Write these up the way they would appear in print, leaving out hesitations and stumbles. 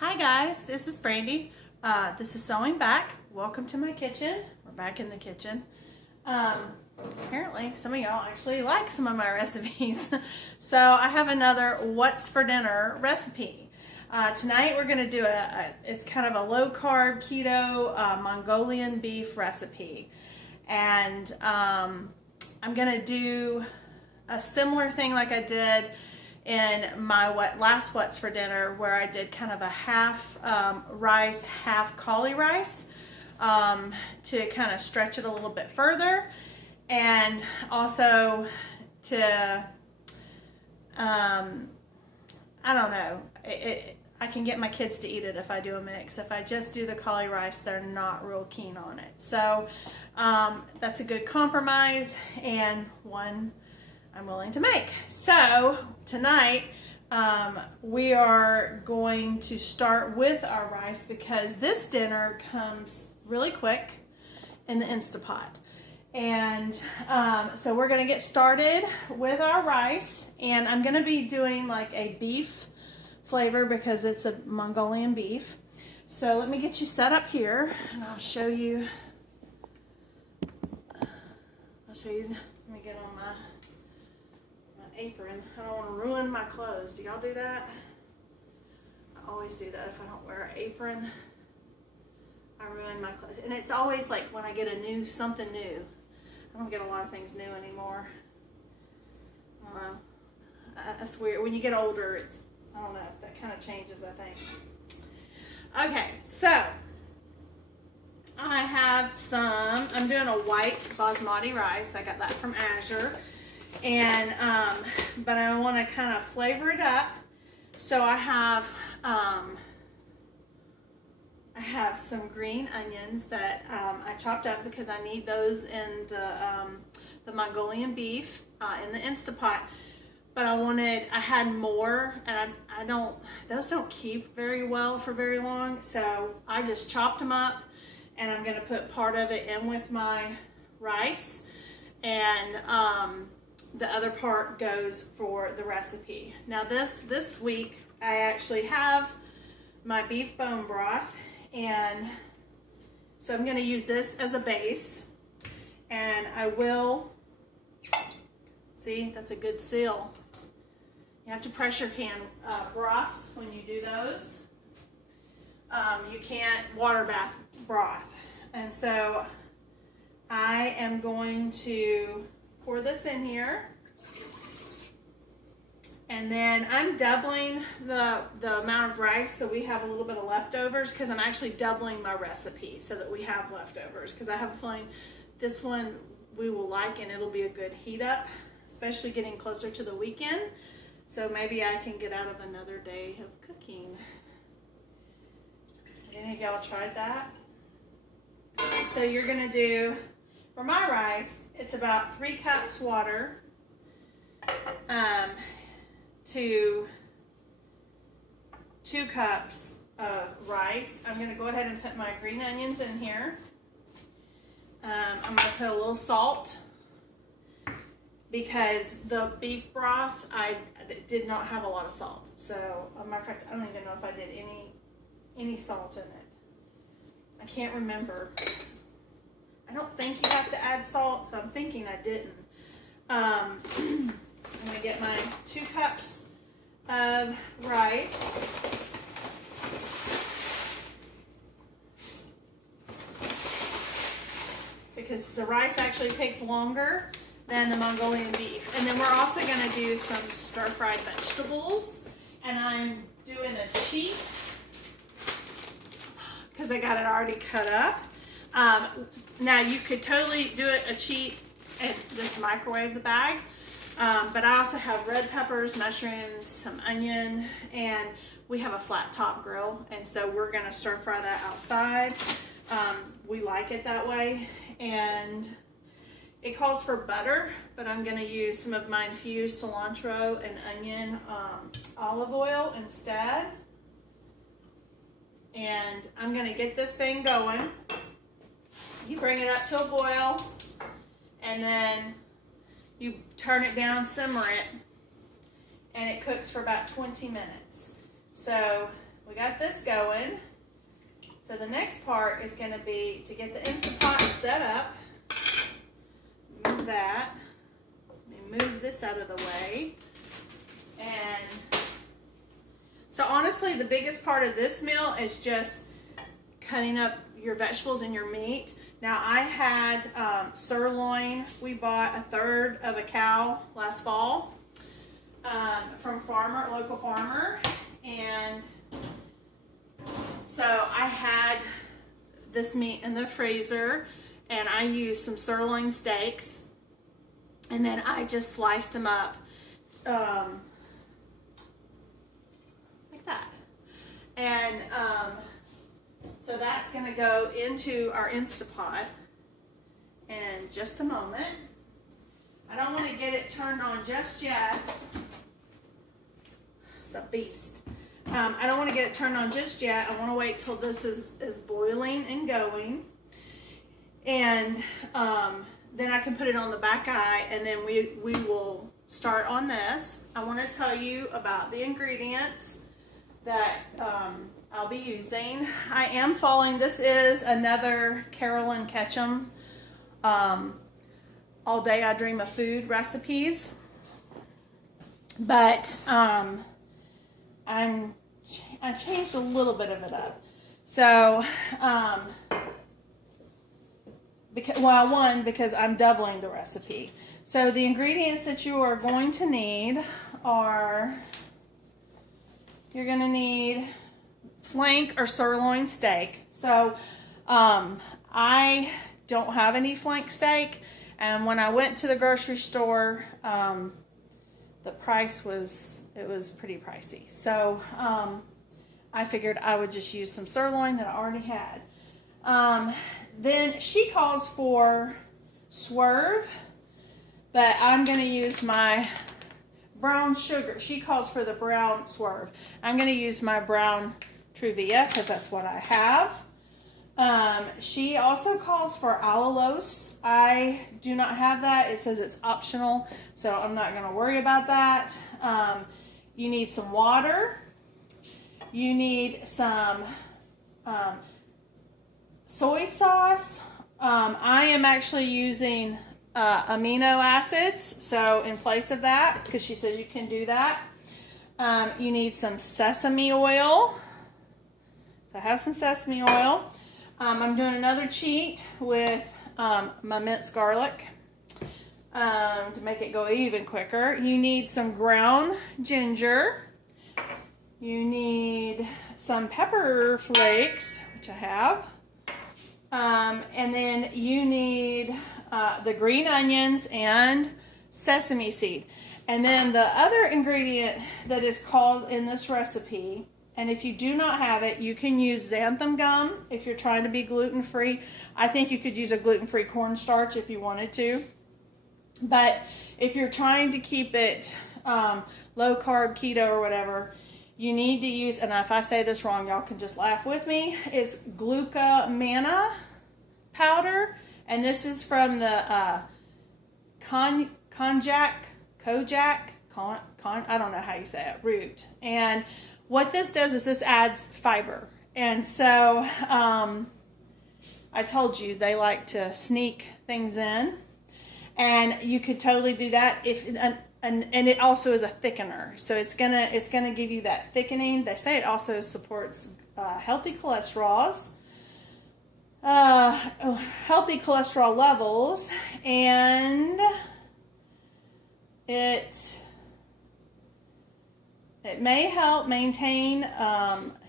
Hi guys, this is Brandy. This is Sewing Back. Welcome to my kitchen. We're back in the kitchen. Apparently some of y'all actually like some of my recipes. So I have another what's for dinner recipe. Tonight we're going to do it's kind of a low carb keto Mongolian beef recipe. And I'm going to do a similar thing like I did in my last what's for dinner, where I did kind of a half rice, half cauli rice to kind of stretch it a little bit further, and also to I don't know, I can get my kids to eat it if I do a mix. If I just do the cauli rice, they're not real keen on it. So that's a good compromise and one I'm willing to make. So tonight we are going to start with our rice because this dinner comes really quick in the Instapot. And so we're going to get started with our rice, and I'm going to be doing like a beef flavor because it's a Mongolian beef. So let me get you set up here and I'll show you. Let me get on my apron. I don't want to ruin my clothes. Do y'all do that? I always do that. If I don't wear an apron, I ruin my clothes. And it's always like when I get something new. I don't get a lot of things new anymore. I don't know. That's weird. When you get older, I don't know, that kind of changes, I think. Okay, so I have I'm doing a white basmati rice. I got that from Azure. And but I want to kind of flavor it up, so I have some green onions that I chopped up because I need those in the Mongolian beef in the Instapot. But I had more, and those don't keep very well for very long, so I just chopped them up, and I'm going to put part of it in with my rice, and the other part goes for the recipe. Now this week I actually have my beef bone broth, and so I'm going to use this as a base, and I will, see, that's a good seal. You have to pressure can broths when you do those. You can't water bath broth. And so I am going to pour this in here, and then I'm doubling the amount of rice so we have a little bit of leftovers, because I'm actually doubling my recipe so that we have leftovers, because I have a feeling this one we will like and it'll be a good heat up, especially getting closer to the weekend. So maybe I can get out of another day of cooking. Any of y'all tried that? So you're gonna do, for my rice, it's about 3 cups water to 2 cups of rice. I'm going to go ahead and put my green onions in here. I'm going to put a little salt because the beef broth, I did not have a lot of salt. So, as a matter of fact, I don't even know if I did any salt in it. I can't remember. I don't think you have to add salt, so I'm thinking I didn't. I'm going to get my 2 cups of rice. Because the rice actually takes longer than the Mongolian beef. And then we're also going to do some stir-fried vegetables. And I'm doing a cheat because I got it already cut up. Now you could totally do a cheat and just microwave the bag, but I also have red peppers, mushrooms, some onion, and we have a flat top grill, and so we're going to stir fry that outside. We like it that way, and it calls for butter, but I'm going to use some of my infused cilantro and onion olive oil instead. And I'm going to get this thing going. You bring it up to a boil, and then you turn it down, simmer it, and it cooks for about 20 minutes. So we got this going. So the next part is going to be to get the Instant Pot set up. Move that. Let me move this out of the way. And so honestly, the biggest part of this meal is just cutting up your vegetables and your meat. Now I had sirloin. We bought a third of a cow last fall from a local farmer, and so I had this meat in the freezer, and I used some sirloin steaks, and then I just sliced them up like that. And so that's going to go into our Instapot in just a moment. I don't want to get it turned on just yet. It's a beast. I don't want to get it turned on just yet. I want to wait till this is boiling and going. And then I can put it on the back eye, and then we will start on this. I want to tell you about the ingredients that I'll be using. I am following, this is another Carolyn Ketchum All Day I Dream of Food recipes. But I changed a little bit of it up. So, because I'm doubling the recipe. So the ingredients that you are going to need are, you're going to need flank or sirloin steak. So I don't have any flank steak, and when I went to the grocery store, the price was pretty pricey. So I figured I would just use some sirloin that I already had. Then she calls for Swerve, but I'm going to use my brown sugar. She calls for the brown Swerve. I'm going to use my brown Truvia because that's what I have. She also calls for allulose. I do not have that. It says it's optional, so I'm not going to worry about that. You need some water. You need some soy sauce. I am actually using amino acids, so in place of that, because she says you can do that. You need some sesame oil. So I have some sesame oil. I'm doing another cheat with my minced garlic to make it go even quicker. You need some ground ginger. You need some pepper flakes, which I have. And then you need the green onions and sesame seed. And then the other ingredient that is called in this recipe, and if you do not have it, you can use xanthan gum if you're trying to be gluten-free. I think you could use a gluten-free cornstarch if you wanted to. But if you're trying to keep it low carb, keto, or whatever, you need to use, and if I say this wrong, y'all can just laugh with me, it's glucomana powder. And this is from the Kojak, I don't know how you say it, root. And what this does is this adds fiber. And so I told you they like to sneak things in. And you could totally do that and it also is a thickener. So it's gonna give you that thickening. They say it also supports healthy cholesterol levels, and it may help maintain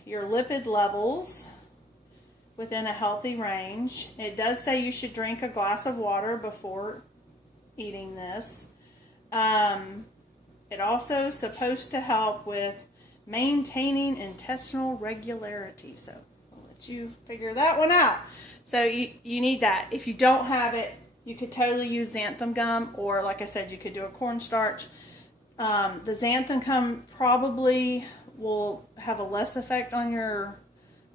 your lipid levels within a healthy range. It does say you should drink a glass of water before eating this. It also is supposed to help with maintaining intestinal regularity. So I'll let you figure that one out. So you need that. If you don't have it, you could totally use xanthan gum, or like I said, you could do a cornstarch. The xanthan gum probably will have a less effect on your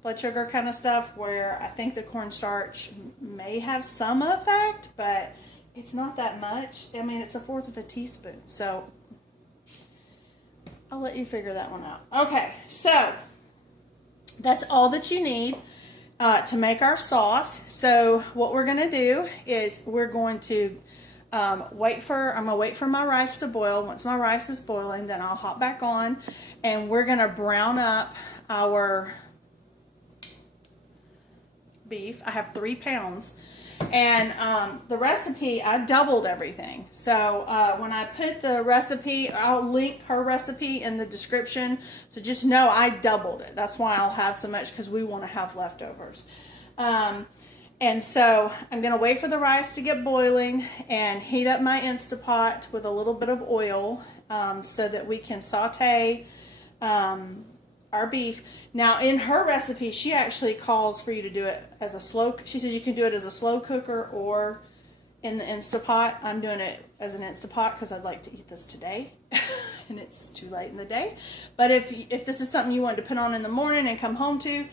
blood sugar kind of stuff, where I think the cornstarch may have some effect, but it's not that much. I mean, it's 1/4 of a teaspoon. So I'll let you figure that one out. Okay, so That's all that you need to make our sauce. So what we're going to do is we're going to I'm going to wait for my rice to boil. Once my rice is boiling, then I'll hop back on, and we're going to brown up our beef. I have 3 pounds. And the recipe, I doubled everything. So when I put the recipe, I'll link her recipe in the description. So just know I doubled it. That's why I'll have so much, because we want to have leftovers. And so I'm going to wait for the rice to get boiling and heat up my Instapot with a little bit of oil so that we can saute our beef. Now in her recipe, she actually calls for you to do it as a she says you can do it as a slow cooker or in the Instapot. I'm doing it as an Instapot because I'd like to eat this today and it's too late in the day. But if this is something you wanted to put on in the morning and come home to,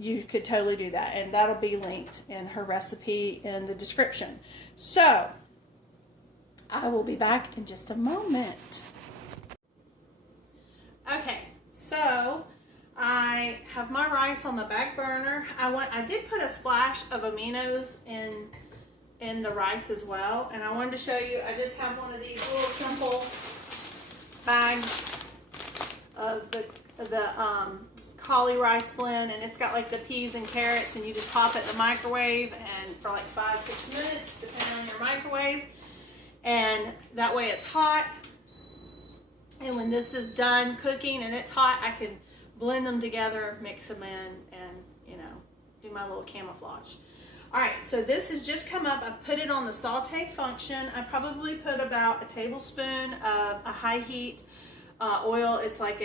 you could totally do that, and that'll be linked in her recipe in the description. So I will be back in just a moment. Okay, so I have my rice on the back burner. I did put a splash of aminos in the rice as well, and I wanted to show you. I just have one of these little simple bags of the cauli rice blend, and it's got like the peas and carrots, and you just pop it in the microwave and for like 5-6 minutes depending on your microwave, and that way it's hot, and when this is done cooking and it's hot, I can blend them together, mix them in, and do my little camouflage. Alright, so this has just come up. I've put it on the saute function. I probably put about a tablespoon of a high heat oil. It's like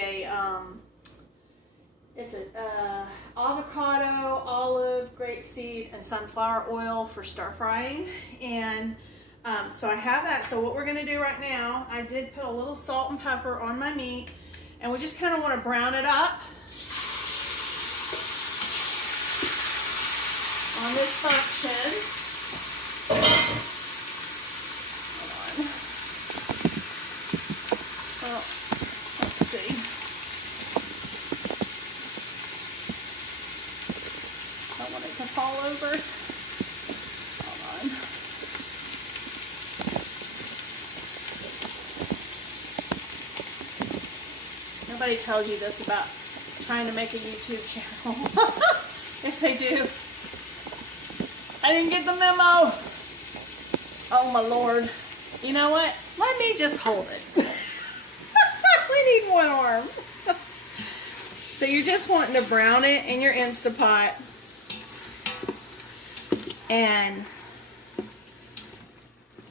it's avocado, olive, grapeseed, and sunflower oil for stir frying. And so I have that. So what we're going to do right now, I did put a little salt and pepper on my meat, and we just kind of want to brown it up on this function. Hold on. Well, let's see. I don't want it to fall over. Hold on. Nobody tells you this about trying to make a YouTube channel. If they do, I didn't get the memo. Oh my Lord. You know what? Let me just hold it. We need one arm. So you're just wanting to brown it in your Instapot. And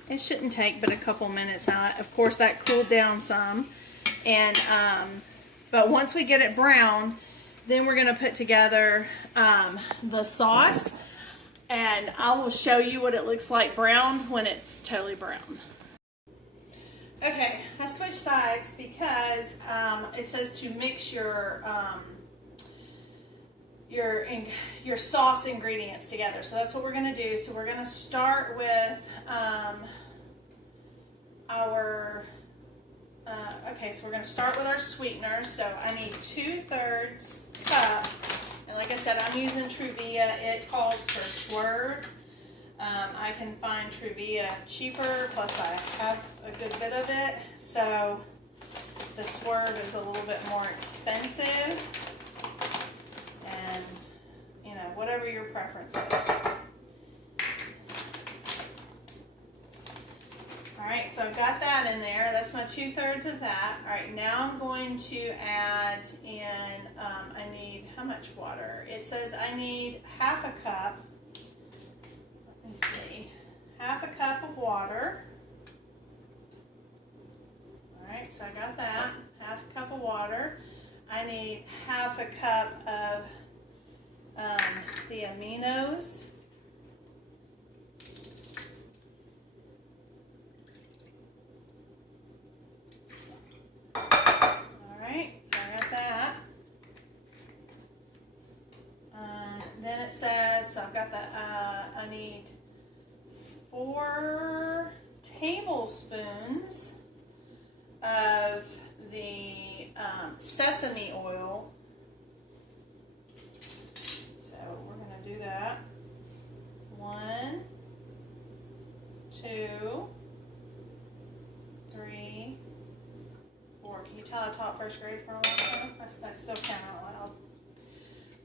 it shouldn't take but a couple minutes. Now, of course, that cooled down some. And but once we get it browned, then we're going to put together the sauce. And I will show you what it looks like browned when it's totally brown. Okay, I switched sides because it says to mix your sauce ingredients together. So that's what we're going to do. So we're going to start with so we're going to start with our sweeteners. So I need 2/3 cup. And like I said, I'm using Truvia. It calls for Swerve. I can find Truvia cheaper, plus I have a good bit of it. So the Swerve is a little bit more expensive. And, whatever your preference is. Alright, so I've got that in there. That's my 2/3 of that. Alright, now I'm going to add in, I need, how much water? It says I need half a cup. Let me see. Half a cup of water. Alright, so I got that. Half a cup of water. I need half a cup of the aminos. Then it says, so I've got the, I need 4 tablespoons of the sesame oil. 2, 3, 4. Can you tell I taught first grade for a long time? I still count out loud.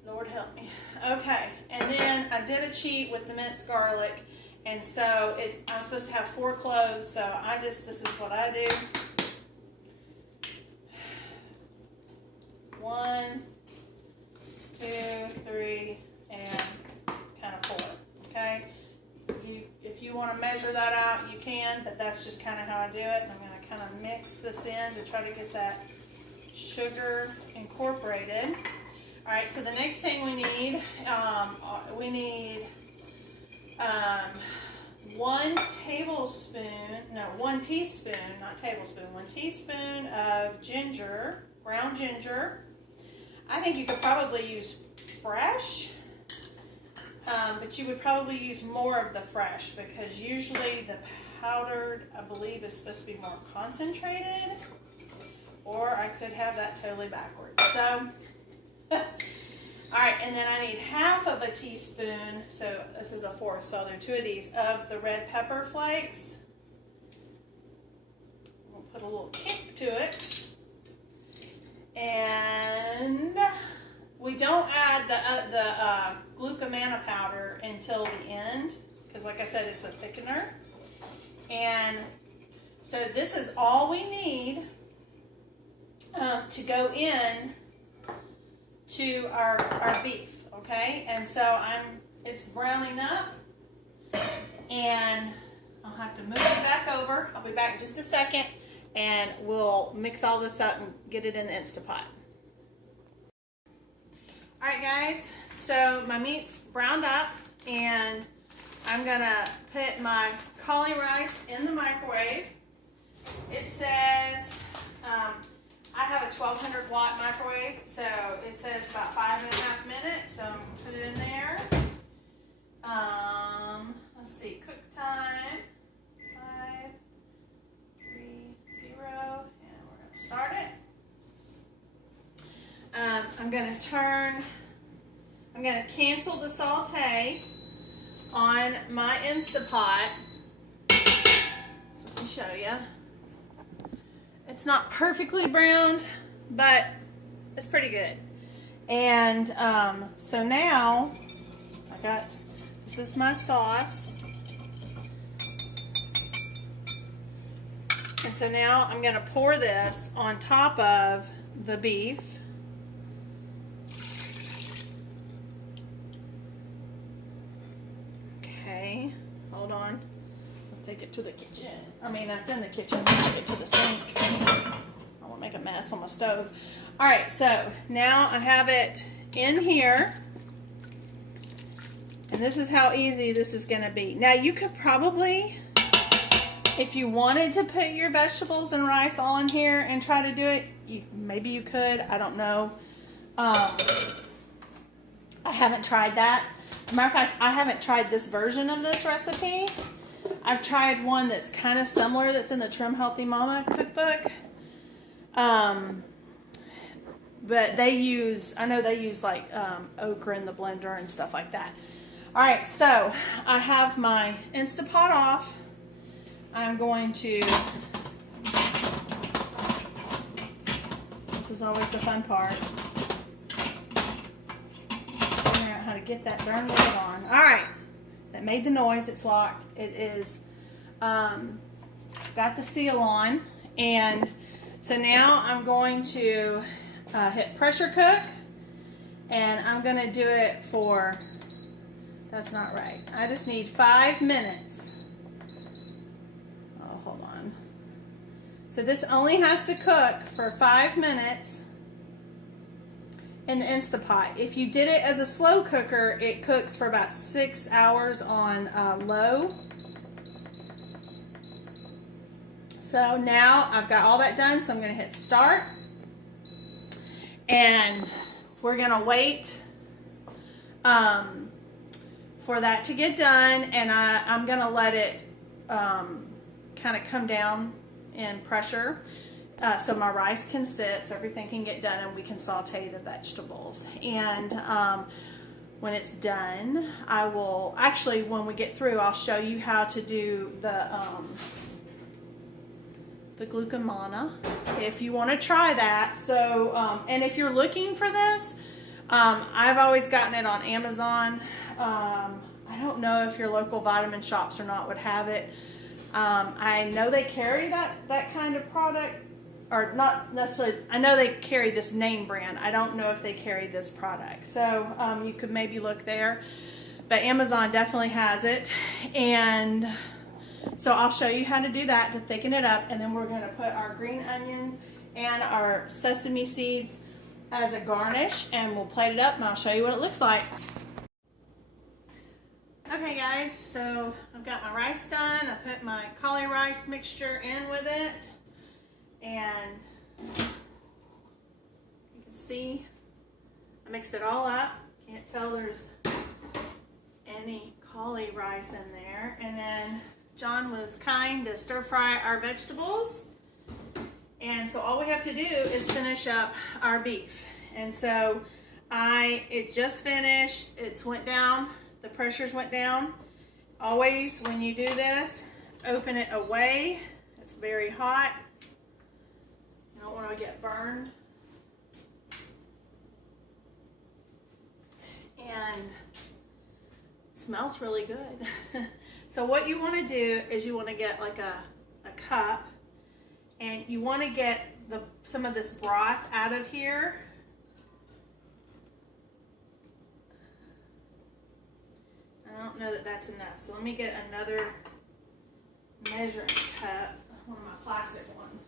Lord help me. Okay, and then I did a cheat with the minced garlic, and so I'm supposed to have 4 cloves, so this is what I do. 1, 2, 3, and kind of 4. Okay, if you want to measure that out, you can, but that's just kind of how I do it. And I'm going to kind of mix this in to try to get that sugar incorporated. All right, so the next thing we need, 1 teaspoon of ginger, ground ginger. I think you could probably use fresh, but you would probably use more of the fresh because usually the powdered, I believe, is supposed to be more concentrated, or I could have that totally backwards. So, all right, and then I need half of a teaspoon, so this is a 4th, so I'll do 2 of these, of the red pepper flakes. We'll put a little kick to it. And we don't add the glucomana powder until the end, because like I said, it's a thickener. And so this is all we need to go in to our beef, okay? And so it's browning up, and I'll have to move it back over. I'll be back in just a second, and we'll mix all this up and get it in the Instapot. All right, guys, so my meat's browned up, and I'm gonna put my cauli rice in the microwave. It says, I have a 1200 watt microwave, so it says about 5.5 minutes, so I'm gonna put it in there. Let's see, cook time, 5, 3, 0, and we're gonna start it. I'm gonna cancel the saute on my Instapot. So let me show you. It's not perfectly browned, but it's pretty good. And so now this is my sauce. And so now I'm going to pour this on top of the beef. Okay, hold on. Let's take it to the kitchen. I mean, that's in the kitchen. Let's take it to the sink. I won't make a mess on my stove. All right, so now I have it in here. And this is how easy this is going to be. Now, you could probably, if you wanted to put your vegetables and rice all in here and try to do it, maybe you could. I don't know. I haven't tried that. As a matter of fact, I haven't tried this version of this recipe. I've tried one that's kind of similar that's in the Trim Healthy Mama cookbook. But I know they use like okra in the blender and stuff like that. All right, so I have my Instapot off. I'm going to, this is always the fun part, figuring out how to get that darn lid on. All right, that made the noise, it's locked. It is, got the seal on, and so now I'm going to hit pressure cook, and I'm going to do it for, that's not right, I just need 5 minutes. Oh, hold on. So this only has to cook for 5 minutes in the Instapot. If you did it as a slow cooker, it cooks for about 6 hours on low. So now I've got all that done, so I'm going to hit start. And we're going to wait for that to get done, and I'm going to let it kind of come down in pressure so my rice can sit, so everything can get done, and we can saute the vegetables. And when it's done, I will, actually when we get through, I'll show you how to do the glucomana if you want to try that. So, and if you're looking for this, I've always gotten it on Amazon. I don't know if your local vitamin shops or not would have it. I know they carry that kind of product, or not necessarily. I know they carry this name brand. I don't know if they carry this product. So you could maybe look there. But Amazon definitely has it. And so I'll show you how to do that to thicken it up. And then we're going to put our green onion and our sesame seeds as a garnish. And we'll plate it up and I'll show you what it looks like. Okay guys, so I've got my rice done. I put my cauli rice mixture in with it. And you can see I mixed it all up. Can't tell there's any cauli rice in there. And then John was kind to stir fry our vegetables. And so all we have to do is finish up our beef. And so it just finished. It's went down. The pressures went down. Always when you do this, open it away. It's very hot. You don't want to get burned. And it smells really good. So what you want to do is you want to get like a cup, and you want to get some of this broth out of here. I don't know that that's enough, so let me get another measuring cup, one of my plastic ones.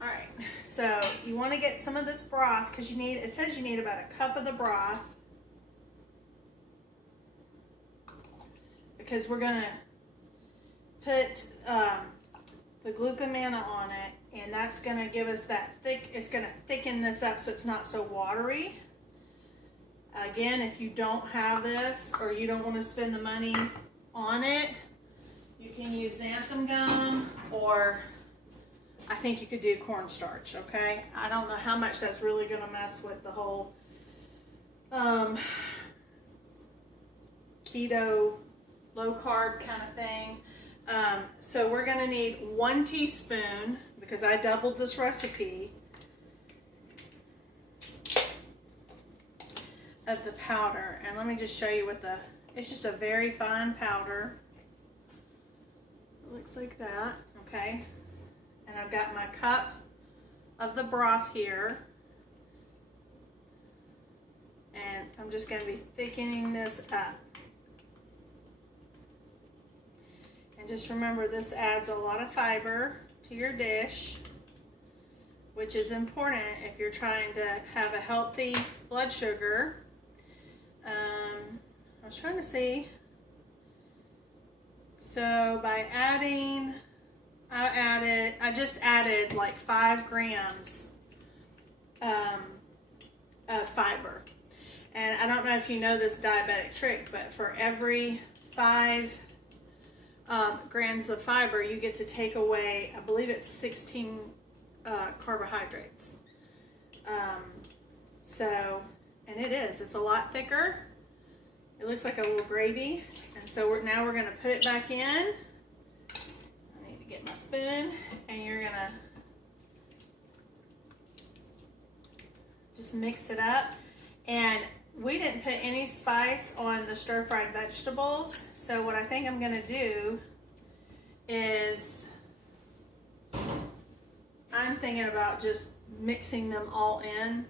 Alright, so you want to get some of this broth, because it says you need about a cup of the broth, because we're going to put the glucomana on it, and that's going to give us that it's going to thicken this up so it's not so watery. Again, if you don't have this, or you don't want to spend the money on it, you can use xanthan gum, or I think you could do cornstarch, okay? I don't know how much that's really going to mess with the whole keto, low carb kind of thing. So we're going to need 1 teaspoon, because I doubled this recipe, of the powder. And let me just show you it's just a very fine powder. It looks like that, okay? And I've got my cup of the broth here. And I'm just going to be thickening this up. And just remember, this adds a lot of fiber to your dish, which is important if you're trying to have a healthy blood sugar. I was trying to see. So by adding, I just added like 5 grams of fiber. And I don't know if you know this diabetic trick, but for every 5 grams of fiber, you get to take away, I believe it's 16 carbohydrates. And it's a lot thicker. It looks like a little gravy. And so now we're going to put it back in. I need to get my spoon, and you're going to just mix it up. And we didn't put any spice on the stir-fried vegetables. So what I think I'm going to do is, I'm thinking about just mixing them all in.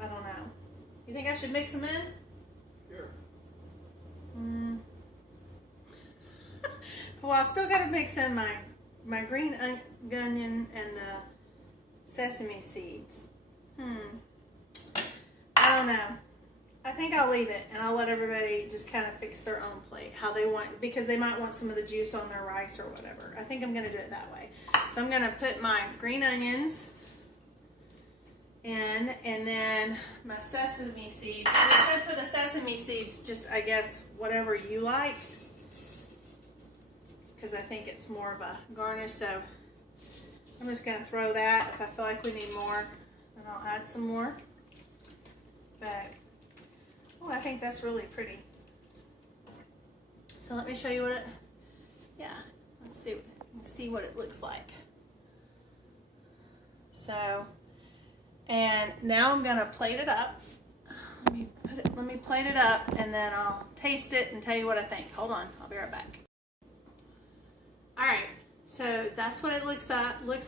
I don't know. You think I should mix them in? Sure. Well, I still got to mix in my green onion and the sesame seeds. I don't know. I think I'll leave it, and I'll let everybody just kind of fix their own plate, how they want, because they might want some of the juice on their rice or whatever. I think I'm going to do it that way. So I'm going to put my green onions in, and then my sesame seeds. Except for the sesame seeds, just, I guess, whatever you like, because I think it's more of a garnish. So I'm just going to throw that. If I feel like we need more, then I'll add some more. But, oh, I think that's really pretty. So let me show you what it, yeah, let's see what it looks like. So, and now I'm going to plate it up. Let me plate it up, and then I'll taste it and tell you what I think. Hold on, I'll be right back. All right, so that's what it looks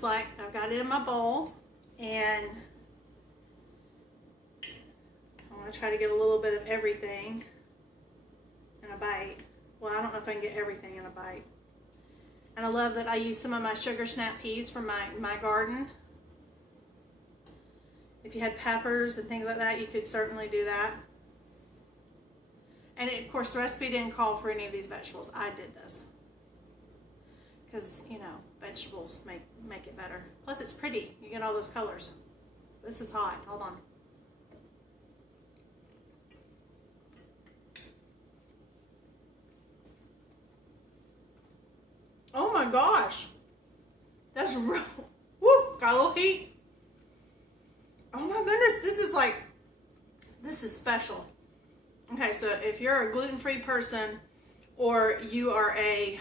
like. I've got it in my bowl, and I'm gonna try to get a little bit of everything in a bite. Well, I don't know if I can get everything in a bite. And I love that I use some of my sugar snap peas from my garden. If you had peppers and things like that, you could certainly do that. And of course, the recipe didn't call for any of these vegetables. I did this because, you know, vegetables make it better. Plus, it's pretty. You get all those colors. This is hot. Hold on. Oh my gosh. That's real. Woo! Got a little heat. Oh my goodness, this is special. Okay, so if you're a gluten-free person, or you are a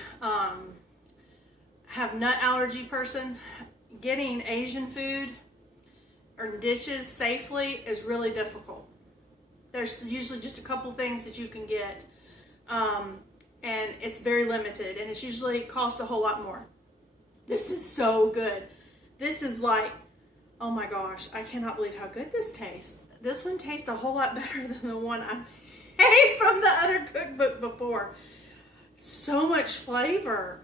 have nut allergy person, getting Asian food or dishes safely is really difficult. There's usually just a couple things that you can get, and it's very limited, and it's usually cost a whole lot more. This is so good. This is like, oh my gosh, I cannot believe how good this tastes. This one tastes a whole lot better than the one I made from the other cookbook before. So much flavor.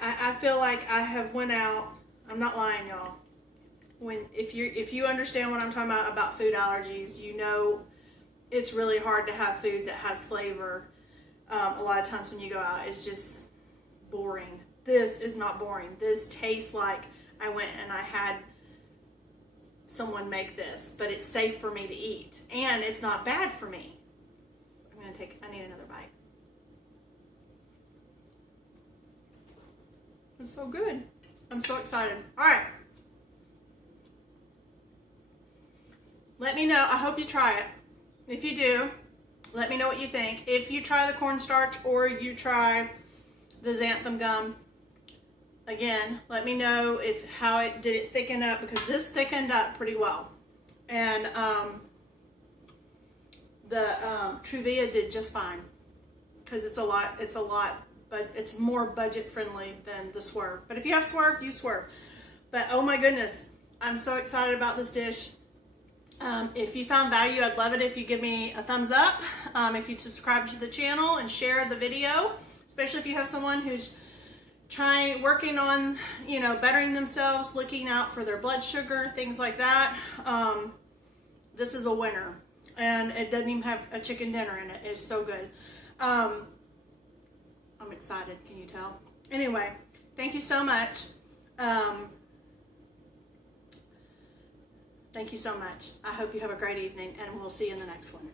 I feel like I have went out, I'm not lying, y'all. If you understand what I'm talking about food allergies, you know it's really hard to have food that has flavor. A lot of times when you go out, it's just boring. This is not boring. This tastes like I went and I had someone make this, but it's safe for me to eat, and it's not bad for me. I need another bite. It's so good. I'm so excited. All right. Let me know. I hope you try it. If you do, let me know what you think. If you try the cornstarch or you try the xanthan gum, again, let me know how it did it thicken up, because this thickened up pretty well. And the Truvia did just fine, because it's a lot, but it's more budget friendly than the Swerve. But if you have Swerve, use Swerve. But oh my goodness, I'm so excited about this dish. If you found value, I'd love it if you give me a thumbs up. If you'd subscribe to the channel and share the video, especially if you have someone who's working on, you know, bettering themselves, looking out for their blood sugar, things like that. This is a winner, and it doesn't even have a chicken dinner in it. It's so good. I'm excited. Can you tell? Anyway, thank you so much. Thank you so much. I hope you have a great evening, and we'll see you in the next one.